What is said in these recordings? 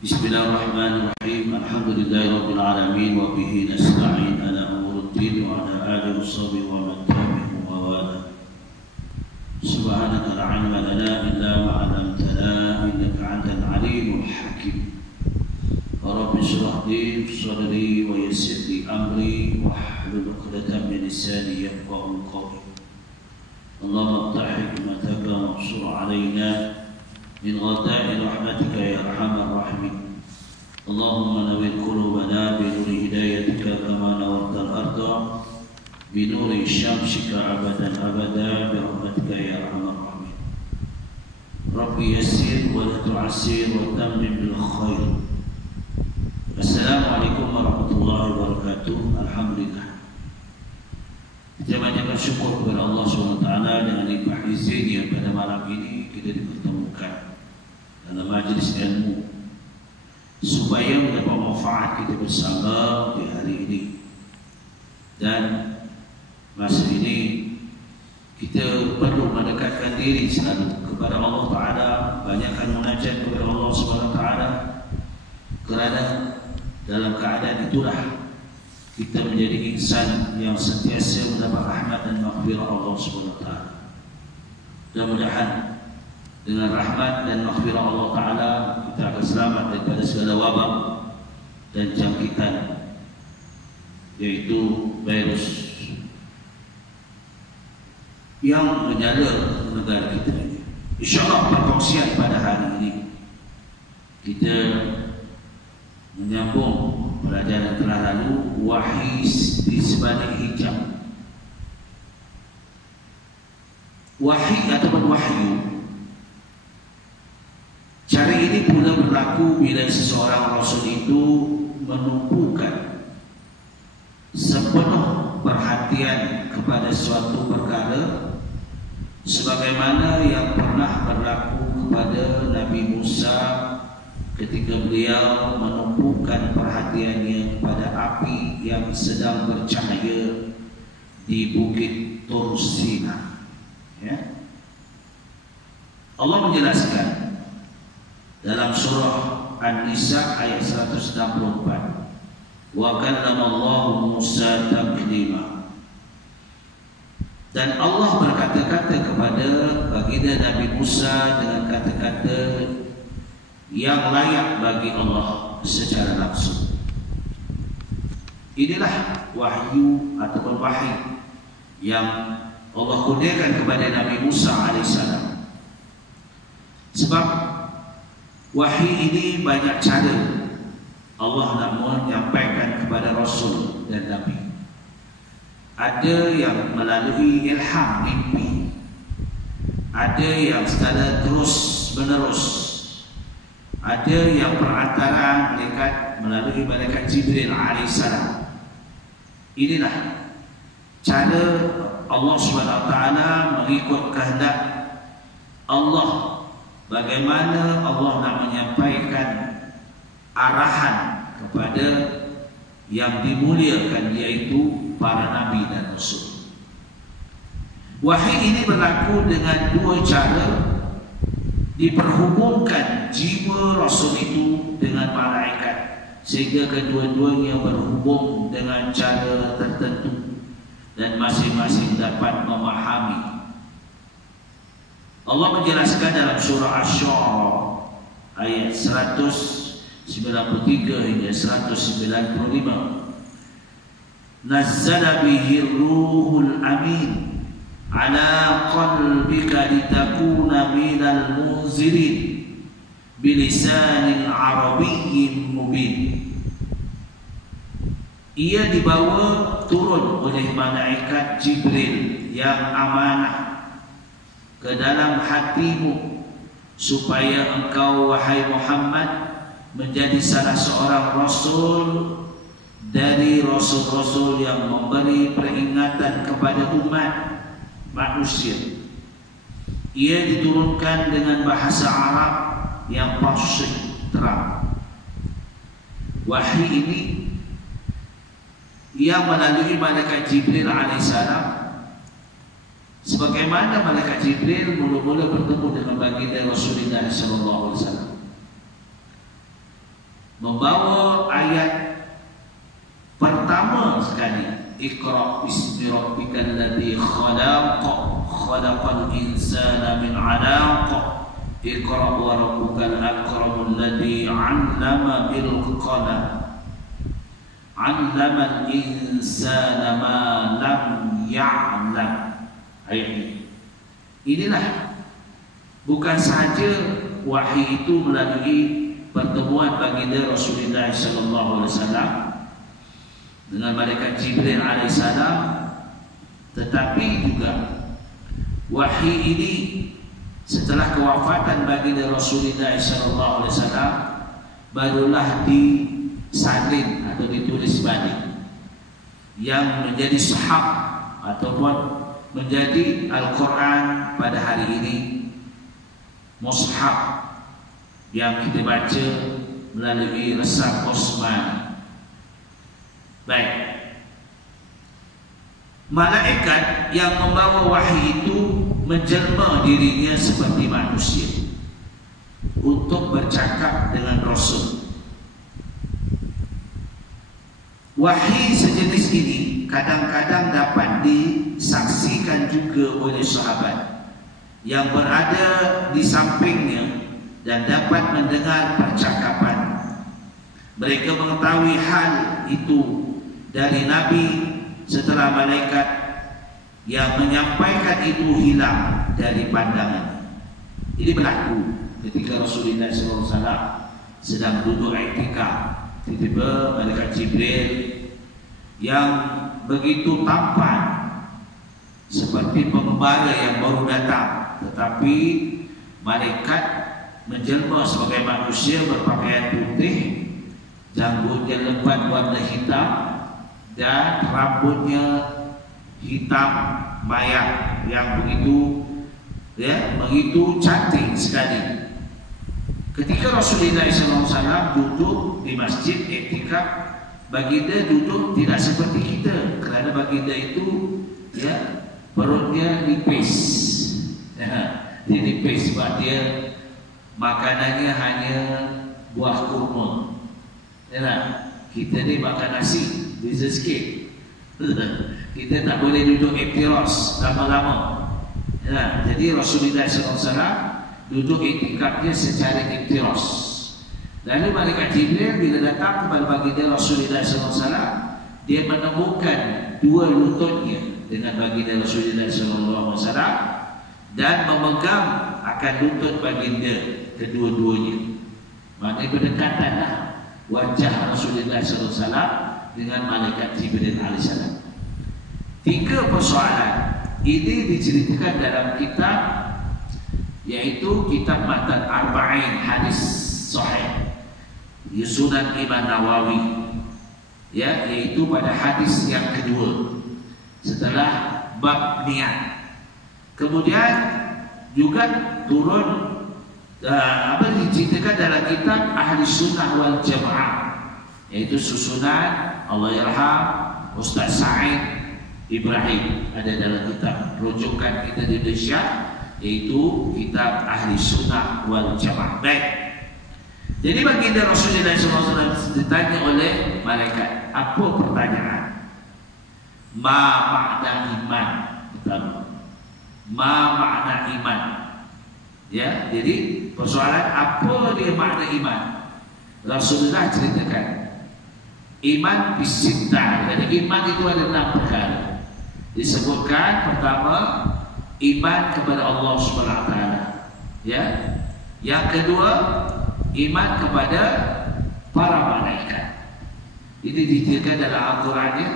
Bismillahirrahmanirrahim. Alhamdulillahirabbil wa bihi nasta'in ala umuruddin wa ala alihi washabihi wa man tabi'ahum wa wala. Subhanaka la ilma lana illa ma 'allamtana innaka antal alimul hakim. Rabbi shrah li sadri wa yassir li amri wahlul 'uqdatam min lisani yafqahu qawli. Allahumma iftah hikmataka wansur 'alaina min ghada'i rahmatika ya arhamar rahimin. Allahumma nawwir qulubana bi nuri hidayatika kama nawwartal arda bi nuri syamsika abadan abada bi rahmatika ya arhamar rahimin. Rabbi yassir wa la tu'assir wa tammim bil khair. Assalamualaikum warahmatullahi wabarakatuh. Alhamdulillah, kita banyak bersyukur kepada Allah SWT dengan limpah izin yang pada malam ini kita dipertemukan dalam majlis ilmu supaya mendapat manfaat kita bersama di hari ini. Dan masa ini kita perlu mendekatkan diri selalu kepada Allah Ta'ala, banyakkan munajat kepada Allah SWT, kerana dalam keadaan itulah kita menjadi insan yang sentiasa mendapat rahmat dan maghfirah Allah SWT. Mudah-mudahan dengan rahmat dan maghfirah Allah Ta'ala kita akan selamat daripada segala wabak dan jangkitan, yaitu virus yang menyala negara kita ini. InsyaAllah perkongsian pada hari ini kita menyambung pelajaran telah lalu, wahyi di sebalik hijab. Wahyi ataupun wahyu, cara ini pula berlaku bila seseorang Rasul itu menumpukan sepenuh perhatian kepada suatu perkara, sebagaimana yang pernah berlaku kepada Nabi Musa ketika beliau menumpukan perhatiannya kepada api yang sedang bercahaya di Bukit Tur Sina. Ya. Allah menjelaskan dalam surah An-Nisa ayat 164, wa kallama Allahu Musa taklima. Dan Allah berkata-kata kepada baginda Nabi Musa dengan kata-kata yang layak bagi Allah secara langsung. Inilah wahyu ataupun wahyu yang Allah kurniakan kepada Nabi Musa alaihissalam. Sebab wahyu ini banyak cara Allah nak menyampaikan kepada Rasul dan Nabi. Ada yang melalui ilham mimpi, ada yang secara terus menerus, ada yang perantara malaikat melalui malaikat Jibril alaihissalam. Inilah cara Allah SWT mengikut kehendak Allah, bagaimana Allah nak menyampaikan arahan kepada yang dimuliakan, yaitu para Nabi dan Rasul. Wahyu ini berlaku dengan dua cara. Diperhubungkan jiwa Rasul itu dengan malaikat, sehingga kedua-duanya berhubung dengan cara tertentu dan masing-masing dapat memahami. Allah menjelaskan dalam surah Asy-Syu'ara ayat 193 hingga 195, nazzala bihi ruhul amin ala qalbika litakuna minal munzirin bilisanin arabiyyin mubin. Ia dibawa turun oleh malaikat Jibril yang amanah ke dalam hatimu, supaya engkau wahai Muhammad menjadi salah seorang rasul dari rasul-rasul yang memberi peringatan kepada umat manusia. Ia diturunkan dengan bahasa Arab yang fasih terang. Wahyu ini yang melalui malaikat Jibril alaihissalam, sebagaimana malaikat Jibril mula-mula bertemu dengan baginda Rasulullah SAW. membawa ayat pertama sekali, Iqra bismi rabbikal ladzi khalaq, khalaqal insana min 'alaq, Iqra wa rabbukal akramul ladzi 'allama bil qalam, 'allamal insana ma lam ya'lam. Ayat ini, inilah bukan sahaja wahyu itu melalui pertemuan baginda Rasulullah sallallahu alaihi wasallam dengan malaikat Jibril alaihissalam, tetapi juga wahyu ini setelah kewafatan baginda Rasulullah sallallahu alaihi wasallam barulah disalin atau ditulis balik yang menjadi sahab ataupun menjadi Al-Quran pada hari ini, mushaf yang kita baca melalui resam Osman. Baik, malaikat yang membawa wahyu itu menjelma dirinya seperti manusia untuk bercakap dengan Rasul. Wahyu sejenis ini kadang-kadang dapat disaksikan juga oleh sahabat yang berada di sampingnya dan dapat mendengar percakapan. Mereka mengetahui hal itu dari Nabi setelah malaikat yang menyampaikan itu hilang dari pandangan. Ini berlaku ketika Rasulullah SAW sedang duduk i'tikaf. Tiba-tiba malaikat Jibril yang begitu tampan seperti pembara yang baru datang, tetapi malaikat menjelma sebagai manusia berpakaian putih, janggutnya lebat warna hitam dan rambutnya hitam mayang yang begitu cantik sekali. Ketika Rasulullah SAW duduk di masjid iktikaf, baginda duduk tidak seperti kita, kerana baginda itu perutnya nipis. Dia nipis sebab dia makanannya hanya buah kurma. Kita ni makan nasi, beza sikit. Kita tak boleh duduk iktiras lama-lama. Jadi Rasulullah SAW duduk iktikafnya secara iktiras. Lalu malaikat Jibril bila datang kepada baginda Rasulullah SAW, dia menemukan dua lututnya dengan baginda Rasulullah SAW dan memegang akan lutut baginda kedua-duanya. Maknanya berdekatanlah wajah Rasulullah SAW dengan malaikat Jibril AS. 3 persoalan ini diceritakan dalam kitab, yaitu kitab Matan Arba'in hadis sahih Sunan Imam Nawawi, yaitu pada hadis yang kedua setelah bab niat. Kemudian juga turun diceritakan dalam kitab Ahli Sunnah wal Jamaah, yaitu susunan Allahyarham Ustaz Sa'id Ibrahim, ada dalam kitab rujukan kita di Indonesia, yaitu kitab Ahli Sunnah wal Jamaah. Baik, jadi baginda Rasulullah SAW ditanya oleh malaikat, apa pertanyaan? Ma makna iman? Pertama, ma makna iman? Ya, jadi persoalan apa dia makna iman? Rasulullah ceritakan iman bisittah. Jadi iman itu ada 6 perkara. Disebutkan pertama, iman kepada Allah SWT. Ya. Yang kedua, iman kepada para malaikat. Ini diceritakan dalam Al-Qurannya.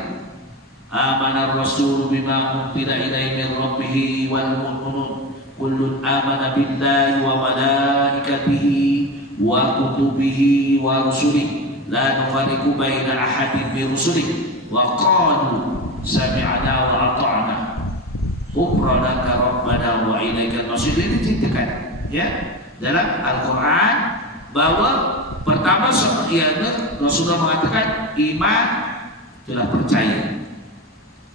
Amana Rasul bima unzila ilaihi min rabbih wal mu'minun kullun amana billahi wa malaikatihi wa kutubihi wa rusulihi la nufarriqu baina ahadin min rusulihi wa qalu sami'na wa ata'na ghufranaka rabbana wa ilaikal masir. Ini diceritakan dalam Al-Quran bahwa pertama Rasulullah mengatakan iman telah percaya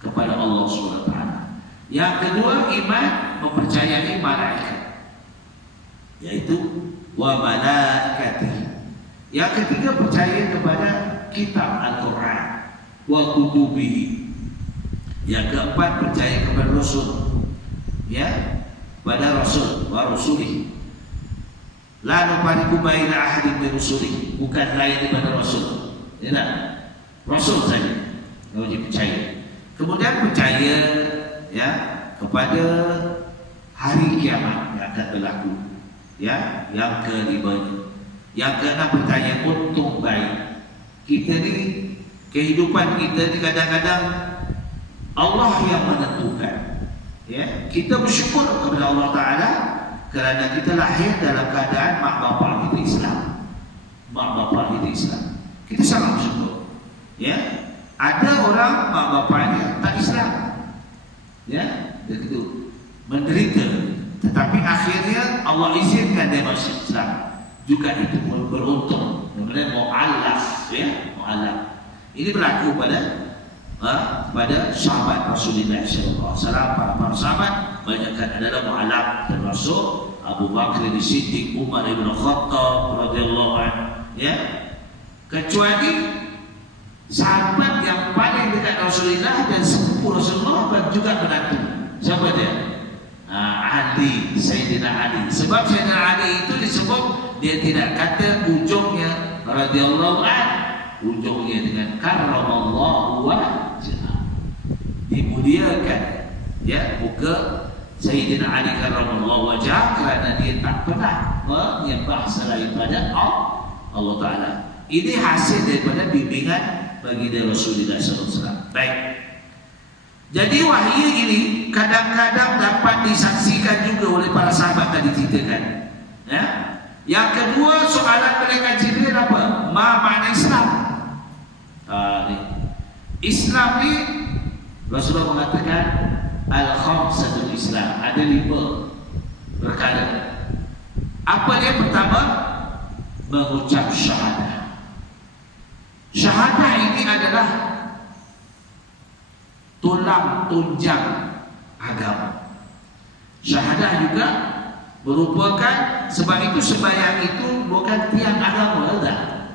kepada Allah SWT. Yang kedua, iman mempercayai malaikat, yaitu wa malaikatihi. Yang ketiga, percaya kepada kitab Al-Quran wa kutubihi. Yang keempat, percaya kepada Rasul, ya, pada Rasul wa Rasulih. La nufariqu baina ahadin min rusulih, bukan lain daripada Rasul. Ya tak? Rasul saja wajib percaya. Kemudian percaya, ya, kepada hari kiamat yang akan berlaku, ya, yang kelimanya. Yang keenam, percaya untung baik. Kita ni, kehidupan kita ni kadang-kadang Allah yang menentukan, ya. Kita bersyukur kepada Allah Ta'ala kerana kita lahir dalam keadaan mak bapak kita Islam. Mak bapak kita Islam, kita sangat bersyukur, ya. Ada orang mak bapaknya tak Islam, ya, dan itu menderita, tetapi akhirnya Allah izinkan dia masuk Islam. Juga itu pun beruntung. Kemudian mu'allaf, ya, mu'allaf. Ini berlaku pada sahabat Rasulullah SAW. Para sahabat banyakkan adalah mu'allaf, termasuk Abu Bakar As-Siddiq, Umar ibn Khattab radhiyallahu anhu, ya. Kecuali sahabat yang paling dekat Rasulullah dan sepupu Rasulullah juga menantu. Siapa dia? Ali, Sayyidina Ali. Sebab Sayyidina Ali itu disebut, dia tidak kata ujungnya radhiyallahu anhu, ujungnya dengan karramallahu wajhahu, dimuliakan, ya, muka Sayyidina Ali karramallahu wajhahu, kerana dia tak pernah menyembah selain pada Allah Ta'ala. Ini hasil daripada bimbingan bagi Rasulullah SAW. Baik. Jadi wahyu ini kadang-kadang dapat disaksikan juga oleh para sahabat tadi ceritakan, ya. Yang kedua, soalan mereka Jibril apa? Ma makna Islam? Islam ni Rasulullah mengatakan al-khamsatul Islam, ada 5 perkara. Apa dia? Pertama, mengucap syahadah. Syahadah ini adalah tulang tunjang agama. Syahadah juga merupakan, sebab itu sembahyang itu bukan tiang agama, tak?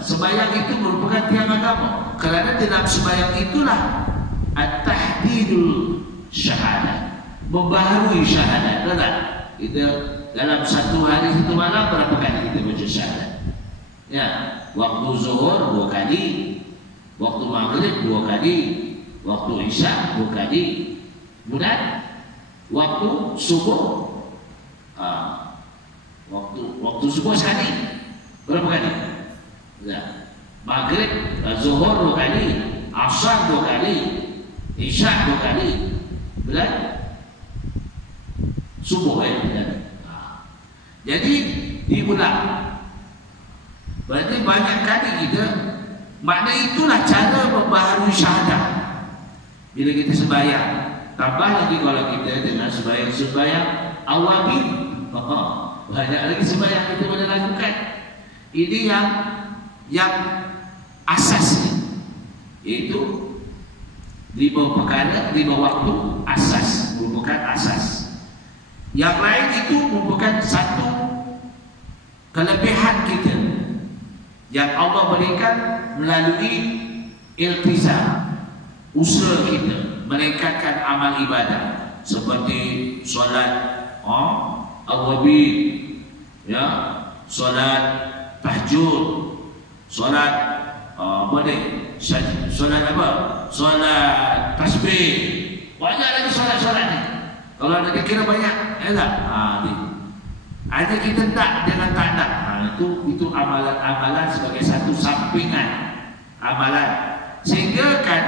Sembahyang itu merupakan tiang agama, kerana dalam sembahyang itulah at-tahdidul syahadah, membaharui syahadat, tak? Kita dalam satu hari satu malam berapa kali kita baca syahadat? Ya, waktu zuhur 2 kali, waktu maghrib 2 kali, waktu isya 2 kali, kemudian waktu subuh, waktu subuh sekali, berapa kali? Ya, maghrib, zuhur 2 kali, asar 2 kali, isya 2 kali, kemudian subuh, ya. Jadi diulang. Berarti banyak kali kita, makna itulah cara membaharui syahadah. Bila kita sembahyang, tambah lagi kalau kita dengan sembahyang awabin, banyak lagi sembahyang kita boleh lakukan. Ini yang asasnya, iaitu 5 perkara, 5 waktu asas, merupakan asas. Yang lain itu merupakan satu kelebihan kita yang Allah berikan melalui iltizam, usaha kita meningkatkan amal ibadah, seperti solat awabin, ya, solat tahajud, solat solat apa? Solat tasbih, banyak lagi solat-solat ni. Kalau anda kira banyak, ya tak? Ada kita tak, jangan tak nak. Itu amalan-amalan sebagai satu sampingan amalan. Sehingga kan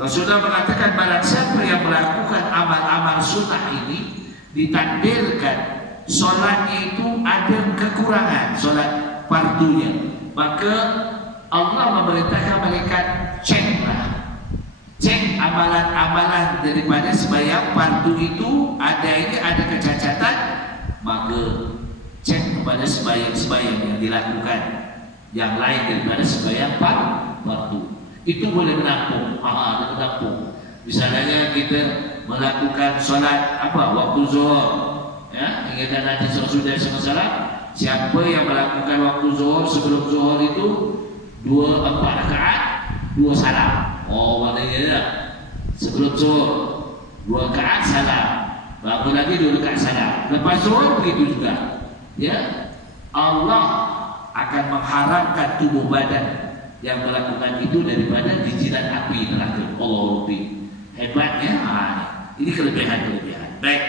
Rasulullah mengatakan barang siapa yang melakukan amal-amal sunnah ini, ditakdirkan solatnya itu ada kekurangan, solat fardunya, maka Allah memerintahkan malaikat cek amalan-amalan daripada sembahyang fardu itu, ada kecacatan, maka cek kepada sembahyang yang dilakukan yang lain daripada sembahyang fardu. Itu boleh menampung, menampung. Misalnya kita melakukan solat waktu zuhur, ya, ingatkan hadis Rasulullah SAW, Siapa yang melakukan waktu zuhur sebelum zuhur itu 4 rakaat 2 salam. Oh, maknanya dah. Sebelum zuhur 2 rakaat salam. Bangun lagi 2 rakaat salam. Lepas zuhur begitu juga. Ya. Allah akan mengharamkan tubuh badan yang melakukan itu daripada dijilat api neraka. Allah Rabbi. Hebatnya. Ini kelebihan-kelebihan. Baik.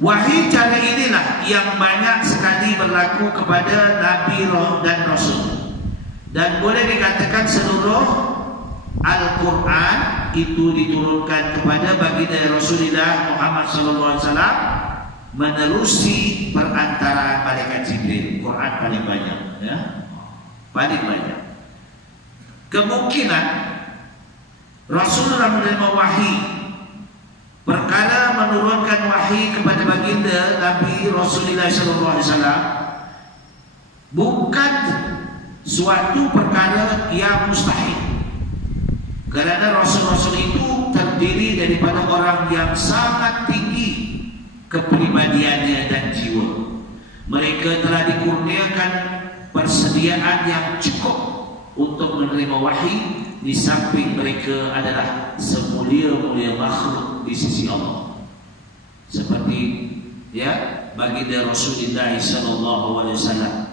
Wahyu cara inilah yang banyak sekali berlaku kepada Nabi dan Rasul. Dan boleh dikatakan seluruh Al-Quran itu diturunkan kepada baginda Rasulullah Muhammad SAW menerusi perantara malaikat Jibril. Quran paling banyak, ya, paling banyak. Kemungkinan Rasulullah menerima wahyu perkara menurunkan wahyu kepada baginda Nabi Rasulullah SAW bukan suatu perkara yang mustahil. Kerana Rasul-Rasul itu terdiri daripada orang yang sangat tinggi kepribadiannya dan jiwa. Mereka telah dikurniakan persediaan yang cukup untuk menerima wahyu, di samping mereka adalah semulia-mulia makhluk di sisi Allah. Seperti baginda Rasulullah SAW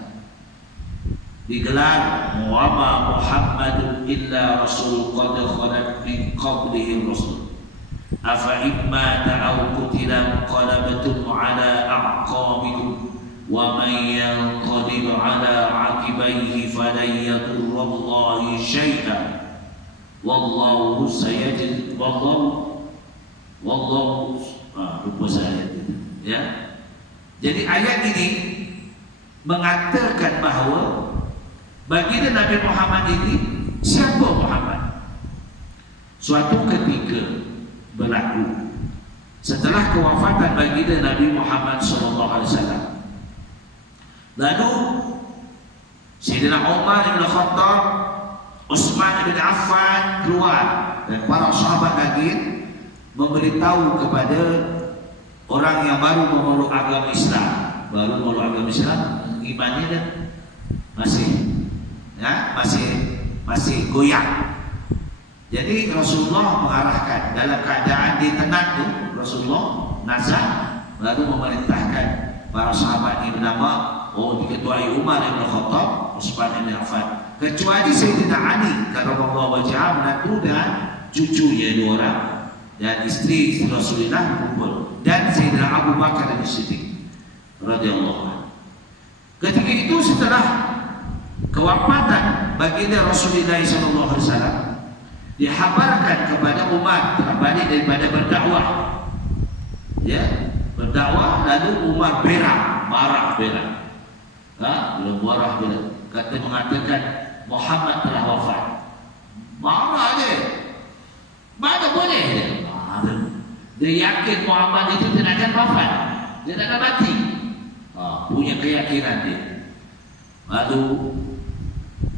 digelar wa Muhammadun illa rasul qad khalat min qablihi rasul afa imma ta'aw qutila qalabatum ala a'qabikum wa man yanqalib ala aqibaihi falan yadurra Allahi syai'an wallahu sayajid wallahu lupa saya, ya. Jadi ayat ini mengatakan bahawa baginda Nabi Muhammad ini, siapa Muhammad? Suatu ketika berlaku setelah kewafatan baginda Nabi Muhammad SAW. Lalu Sayyidina Umar bin Khattab, Utsman bin Affan keluar, dan para sahabat lagi memberitahu kepada orang yang baru memeluk agama Islam. Baru memeluk agama Islam, imannya dan masih goyang. Jadi Rasulullah mengarahkan dalam keadaan di tengah itu, Rasulullah nazar lalu memerintahkan para sahabat ini bernama diketuai Umar bin Khattab, Utsman bin Affan, kecuali Sayyidina Ali karramallahu wajhahu, menantu dan cucunya 2 orang, dan istri Rasulullah kumpul, dan Sayyidina Abu Bakar As-Siddiq radhiyallahu anhu. Ketika itu setelah kewafatan baginda Rasulullah SAW, dihabarkan kepada umat telah balik daripada berdakwah, berdakwah, lalu Umar marah, belum marah kata mengatakan Muhammad telah wafat. Marah dia, mana boleh dia? Dia yakin Muhammad itu tidak akan wafat, dia tidak akan mati. Punya keyakinan dia. Lalu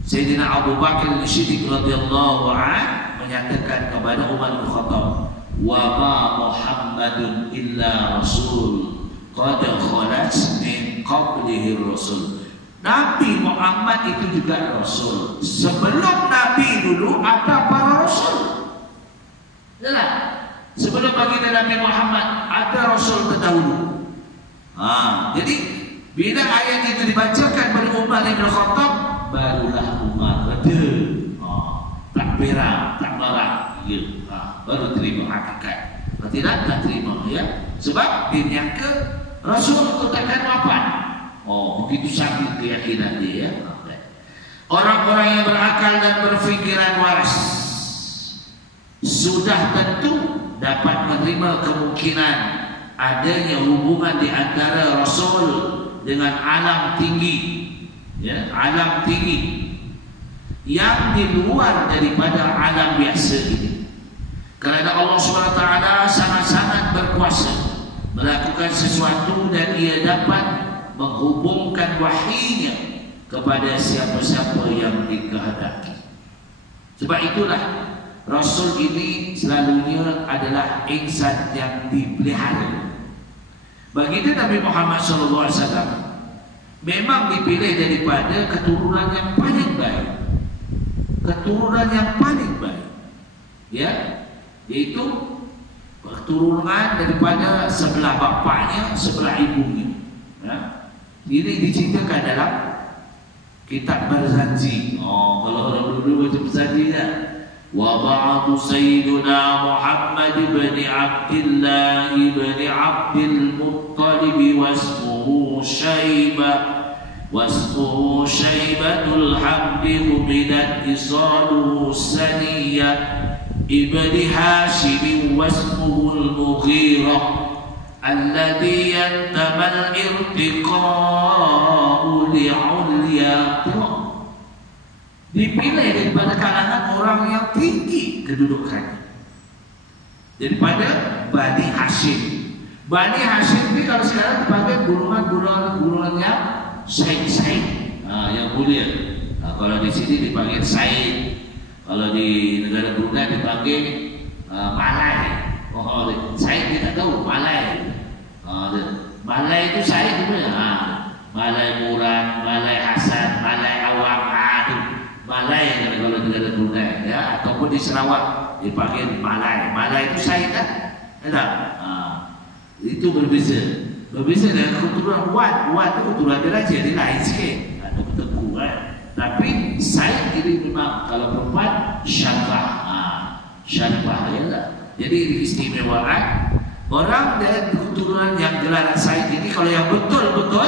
Sayyidina Abu Bakar As-Siddiq radhiyallahu anhu menyatakan kepada Umar bin Khattab, wa ma Muhammadun illa rasul qad khalat min qablihi rasul. Nabi Muhammad itu juga rasul. Sebelum Nabi dulu ada para rasul. Jelas. Sebelum baginda Nabi Muhammad ada rasul terdahulu. Jadi bila ayat itu dibacakan oleh Umar bin Khattab, barulah Umar reda, tak berang, tak marah, baru terima hakikat. Kalau tidak, tak terima, ya. Sebab dia menyangka Rasul itu takkan wafat. Begitu sakit keyakinan dia, ya. Orang-orang yang berakal dan berfikiran waras sudah tentu dapat menerima kemungkinan adanya hubungan di antara Rasul dengan alam tinggi, alam tinggi yang di luar daripada alam biasa ini. Kerana Allah SWT sangat-sangat berkuasa melakukan sesuatu, dan ia dapat menghubungkan wahyunya kepada siapa-siapa yang dikehendaki. Sebab itulah Rasul ini selalunya adalah insan yang dipelihara. Baginda Nabi Muhammad SAW memang dipilih daripada keturunan yang paling baik. Keturunan yang paling baik, ya, yaitu keturunan daripada sebelah bapaknya, sebelah ibunya. Ya. Ini diceritakan dalam kitab Barzanji. Oh, kalau orang dulu baca Barzanji ya. Wa ba'du sayyiduna Muhammad ibn Abdullah ibn Abdul Muttalib wasmuhu Syaibah. واسمه شيبة الحمد ضمنت إصاله السنية ابن هاشم واسمه المغيرة الذي ينتمى الارتقاء لعليا. Dipilih daripada kalangan orang yang tinggi kedudukannya, daripada Bani Hashim. Bani Hashim ini kalau sekarang dipanggil golongan yang Said, yang mulia. Kalau di sini dipanggil Said, kalau di negara Brunei dipanggil Malai. Oh, Said kita tahu Malai. Malai itu Said itu ya. Malai Murad, Malai Hasan, Malai Awam, Malai kalau di negara Brunei, ya, ataupun di Sarawak dipanggil Malai. Malai itu Said kan? Itu berbeza. Berbeza dengan keturunan Wan. Wan itu keturunan dia lain sikit, ada bertemu kan. Tapi Said ini memang kalau perempuan Syarifah. Syarifah ya lah. Jadi keistimewaan orang dari keturunan yang gelaran Said ini, kalau yang betul-betul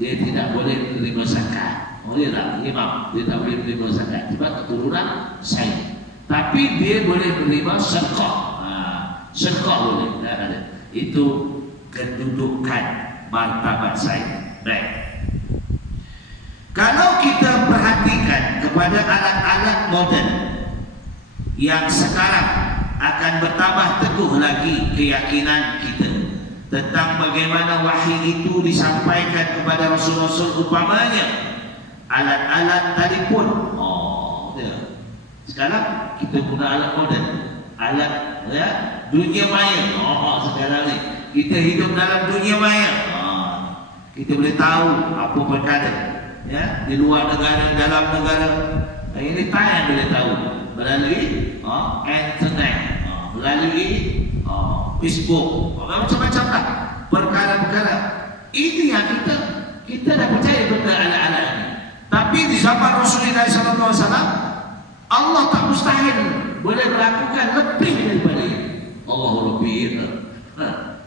dia tidak boleh menerima zakat. Boleh tak? Imam dia tak boleh menerima zakat sebab keturunan Said. Tapi dia boleh menerima sedekah. Sedekah boleh. Tak ada. Itu kedudukan martabat saya. Baik. Kalau kita perhatikan kepada alat-alat moden yang sekarang akan bertambah teguh lagi keyakinan kita tentang bagaimana wahyu itu disampaikan kepada Rasul-Rasul, umpamanya alat-alat telefon. Oh, ya. Sekarang kita guna alat moden, alat ya, dunia maya. Oh, sekarang ni kita hidup dalam dunia maya. Kita boleh tahu apa perkara ya di luar negara, dalam negara. Ini tayang boleh tahu melalui internet, melalui Facebook, macam-macam lah perkara-perkara. Ini yang kita dah percaya benda alat-alat ini. Tapi di zaman Rasulullah SAW, Allah tak mustahil boleh melakukan lebih daripada ini. Allah lebih.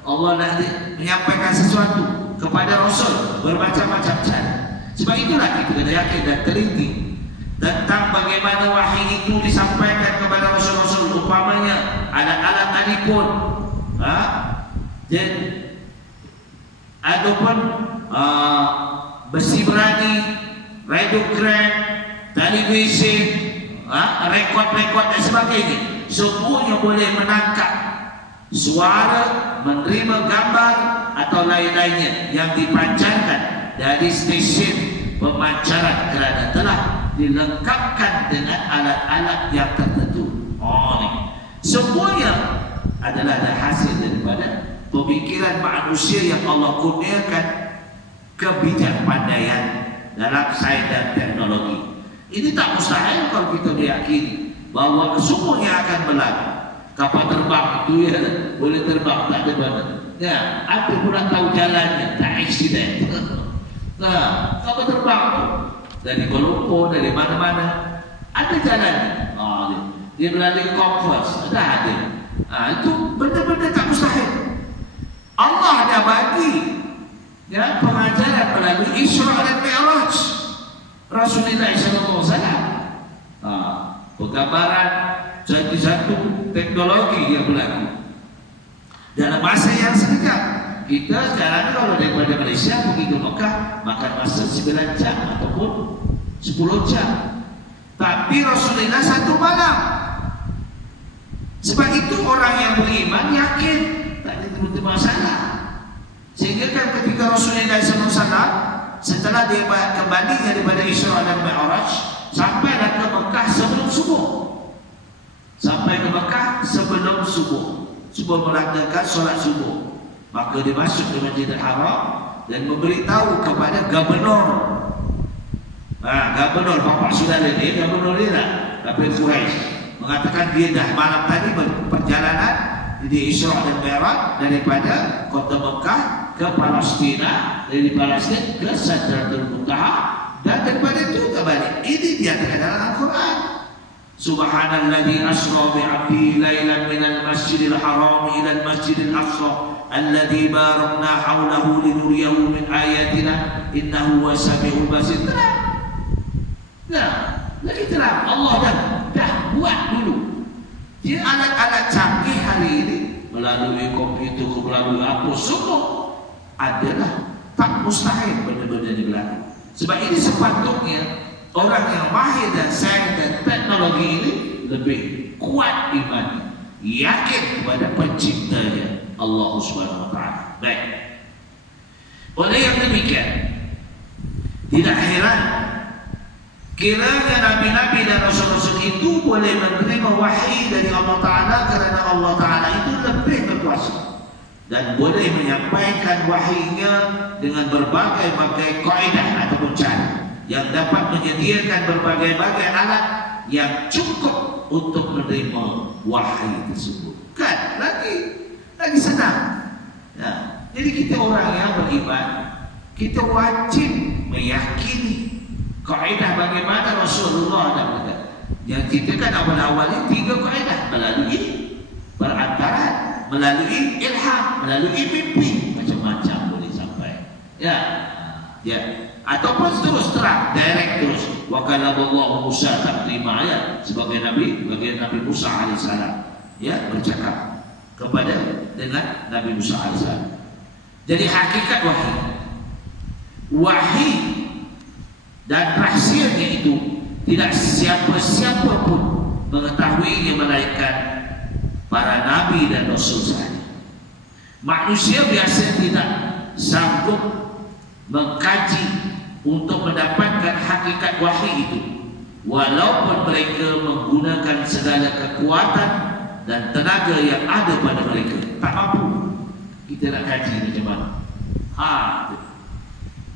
Allah nak menyampaikan sesuatu kepada Rasul bermacam-macam cara. Sebab itulah kita kena yakin dan teliti tentang bagaimana wahyu itu disampaikan kepada Rasul-Rasul, umpamanya alat-alat telefon, dan ataupun besi berani, radiogram, televisi, rekod-rekod dan sebagainya. Semuanya boleh menangkap suara, menerima gambar atau lain-lainnya yang dipancarkan dari stesen pemancaran, kerana telah dilengkapkan dengan alat-alat yang tertentu. Semuanya adalah hasil daripada pemikiran manusia yang Allah kurniakan kebijakpandaian dalam sains dan teknologi. Ini tak mustahil kalau kita meyakini bahawa semuanya akan berlaku. Kapal terbang itu ya boleh terbang, tak ada mana. Ya, ada pula tahu jalannya, tak accident. Nah, kapal terbang tu dari Kuala Lumpur, dari mana-mana ada jalannya. Dia melalui Converse, ada. Itu benda-benda tak mustahil. Allah dah bagi ya pengajaran melalui Isra dan Mi'raj Rasulullah SAW. Penggambaran satu teknologi yang berlaku dalam masa yang sekejap. Kita sekarang kalau daripada Malaysia pergi ke Mekah makan masa 9 jam ataupun 10 jam. Tapi Rasulullah 1 malam. Sebab itu orang yang beriman yakin tak ada masalah. Sehingga kan ketika Rasulullah SAW setelah dia kembali daripada Isra dan Mi'raj, sampailah ke Mekah sebelum subuh. Sampai ke Mekah sebelum subuh, sebelum melaksanakan solat subuh. Maka dia masuk ke Masjidil Haram, dan memberitahu kepada gubernur. Gubernur bapak saudara dia, gubernur dia lah, Kafir Quraisy, mengatakan dia dah malam tadi berperjalanan di Isra dan Mi'raj daripada kota Mekah ke Palestina, dari Palestina ke Sidratul Muntaha, dan daripada itu kembali. Ini dia dalam Al-Quran. Subhanalladzi asra bi'abdihi lailan minal masjidil haram ila al-masjidil aqsa alladzi barakna hawlahu linuriyahu min ayatina innahu wasami'ul basir. Nah, lagi terang Allah dah buat dulu. Dia alat-alat canggih hari ini melalui komputer, melalui apa semua adalah tak mustahil benda-benda di belakang. Sebab ini sepatutnya orang yang mahir dan sains dan teknologi ini lebih kuat iman, yakin kepada penciptanya Allah Subhanahu wa taala. Baik. Oleh yang demikian, tidak heran kiranya nabi-nabi dan rasul-rasul itu boleh menerima wahyi dari Allah Ta'ala, kerana Allah Ta'ala itu lebih berkuasa dan boleh menyampaikan wahyunya dengan berbagai-bagai kaidah ataupun cara yang dapat menyediakan berbagai-bagai alat yang cukup untuk menerima wahyu tersebut. Kan lagi senang ya. Jadi kita orang yang beriman, kita wajib meyakini kaidah bagaimana Rasulullah dah berkata. Yang kita kan awal-awal ini 3 kaidah, melalui perantaraan, melalui ilham, melalui mimpi, macam-macam boleh sampai. Ya. Ataupun terus terang, direct terus. Wa kalamallahu Musa taklima, ya, sebagai Nabi, bagi Nabi Musa alaihissalam, ya, bercakap kepada dengan Nabi Musa alaihissalam. Jadi hakikat wahyu dan rahsianya itu tidak siapa-siapa pun mengetahuinya melainkan para nabi dan rasul sahaja. Manusia biasa tidak sanggup mengkaji untuk mendapatkan hakikat wahyu itu, walaupun mereka menggunakan segala kekuatan dan tenaga yang ada pada mereka. Tak mampu kita nak kaji macam mana.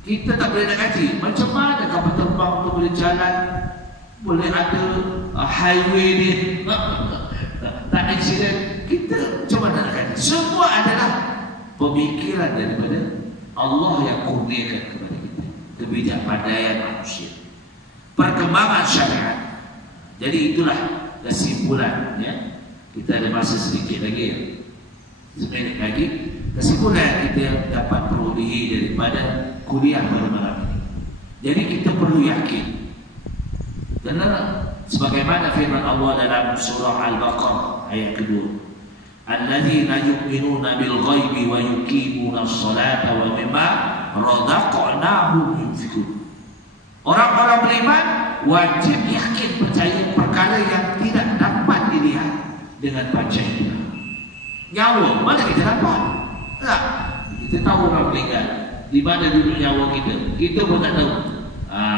Kita tak boleh nak kaji macam mana kapal terbang tu boleh jalan, boleh ada highway ni, tak accident. Kita macam mana nak kaji? Semua adalah pemikiran daripada Allah yang kurniakan kepada kita, kebijakpandaian manusia, perkembangan syariat. Jadi itulah kesimpulan, ya. Kita ada masa sedikit lagi, ya, 1 minit lagi. Kesimpulan kita dapat perolehi daripada kuliah pada malam ini. Jadi kita perlu yakin, kerana sebagaimana firman Allah dalam surah Al-Baqarah ayat kedua, alladzina yu'minuna bil ghaibi wa yuqimuna as-salata wa mimma razaqnahum yunfiqun. Orang-orang beriman wajib yakin percaya perkara yang tidak dapat dilihat dengan panca indera. Nyawa mana kita dapat? Tak. Kita tahu orang meninggal, di mana duduk nyawa kita, kita pun tak tahu.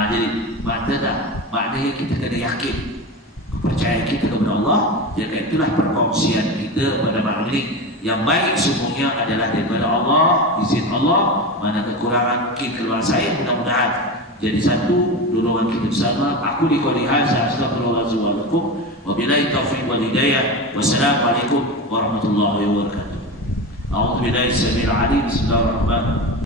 Jadi maknanya kita kena yakin kepercayaan kita kepada Allah. Jadi itulah perkongsian kita pada malam ini. Yang baik semuanya adalah daripada Allah, izin Allah. Mana kekurangan mungkin keluar saya, mudah-mudahan jadi satu dorongan kita bersama. Aku di qouli hadza astaghfirullahaladzim wa lakum wa billahi taufiq wal hidayah. Wassalamualaikum warahmatullahi wabarakatuh. A'udzu billahi samil alim. Bismillahirrahmanirrahim.